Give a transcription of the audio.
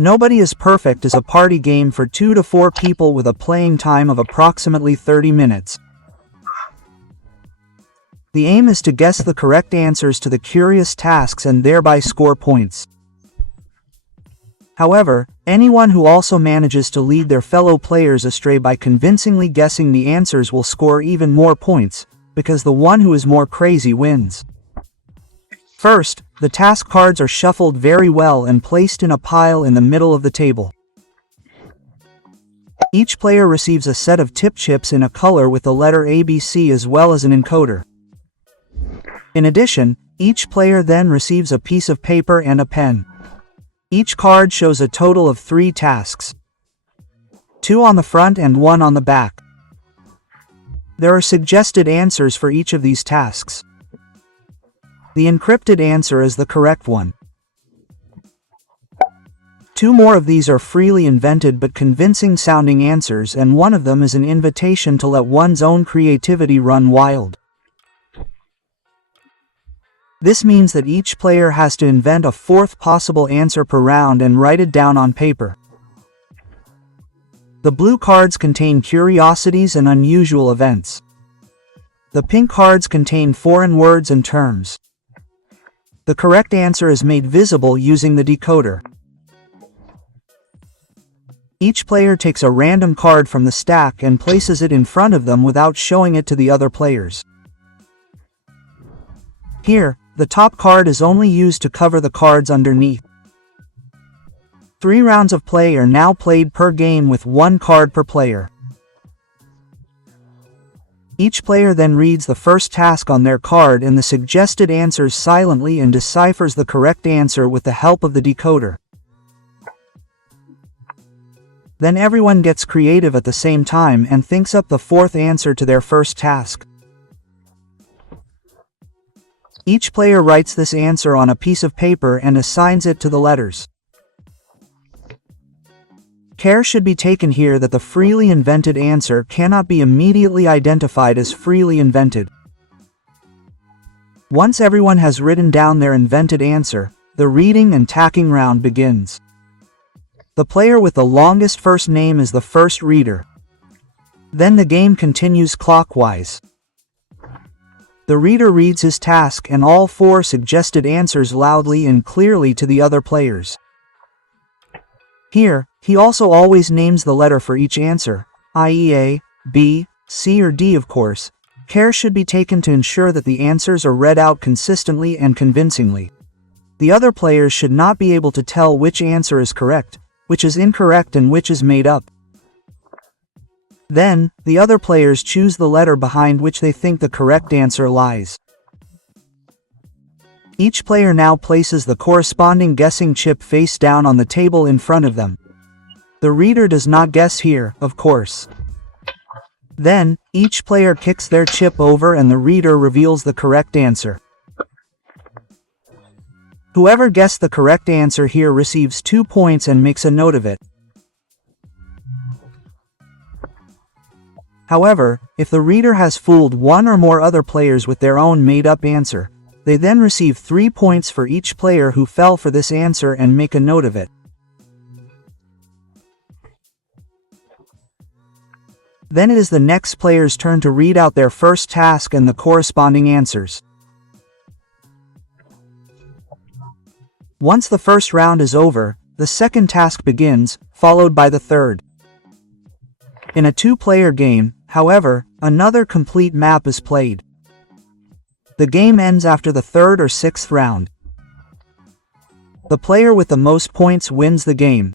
Nobody is Perfect is a party game for 2 to 4 people with a playing time of approximately 30 minutes. The aim is to guess the correct answers to the curious tasks and thereby score points. However, anyone who also manages to lead their fellow players astray by convincingly guessing the answers will score even more points, because the one who is more crazy wins. First, the task cards are shuffled very well and placed in a pile in the middle of the table. Each player receives a set of tip chips in a color with the letter ABC as well as an encoder. In addition, each player then receives a piece of paper and a pen. Each card shows a total of 3 tasks. 2 on the front and 1 on the back. There are suggested answers for each of these tasks. The encrypted answer is the correct one. 2 more of these are freely invented but convincing sounding answers, and one of them is an invitation to let one's own creativity run wild. This means that each player has to invent a 4th possible answer per round and write it down on paper. The blue cards contain curiosities and unusual events. The pink cards contain foreign words and terms. The correct answer is made visible using the decoder. Each player takes a random card from the stack and places it in front of them without showing it to the other players. Here, the top card is only used to cover the cards underneath. 3 rounds of play are now played per game with 1 card per player. Each player then reads the first task on their card and the suggested answers silently and deciphers the correct answer with the help of the decoder. Then everyone gets creative at the same time and thinks up the 4th answer to their first task. Each player writes this answer on a piece of paper and assigns it to the letters. Care should be taken here that the freely invented answer cannot be immediately identified as freely invented. Once everyone has written down their invented answer, the reading and tacking round begins. The player with the longest first name is the first reader. Then the game continues clockwise. The reader reads his task and all 4 suggested answers loudly and clearly to the other players. Here, he also always names the letter for each answer, i.e. A, B, C or D of course. Care should be taken to ensure that the answers are read out consistently and convincingly. The other players should not be able to tell which answer is correct, which is incorrect and which is made up. Then, the other players choose the letter behind which they think the correct answer lies. Each player now places the corresponding guessing chip face down on the table in front of them. The reader does not guess here, of course. Then, each player kicks their chip over and the reader reveals the correct answer. Whoever guessed the correct answer here receives 2 points and makes a note of it. However, if the reader has fooled 1 or more other players with their own made-up answer, they then receive 3 points for each player who fell for this answer and make a note of it. Then it is the next player's turn to read out their first task and the corresponding answers. Once the first round is over, the second task begins, followed by the third. In a 2-player game, however, another complete map is played. The game ends after the 3rd or 6th round. The player with the most points wins the game.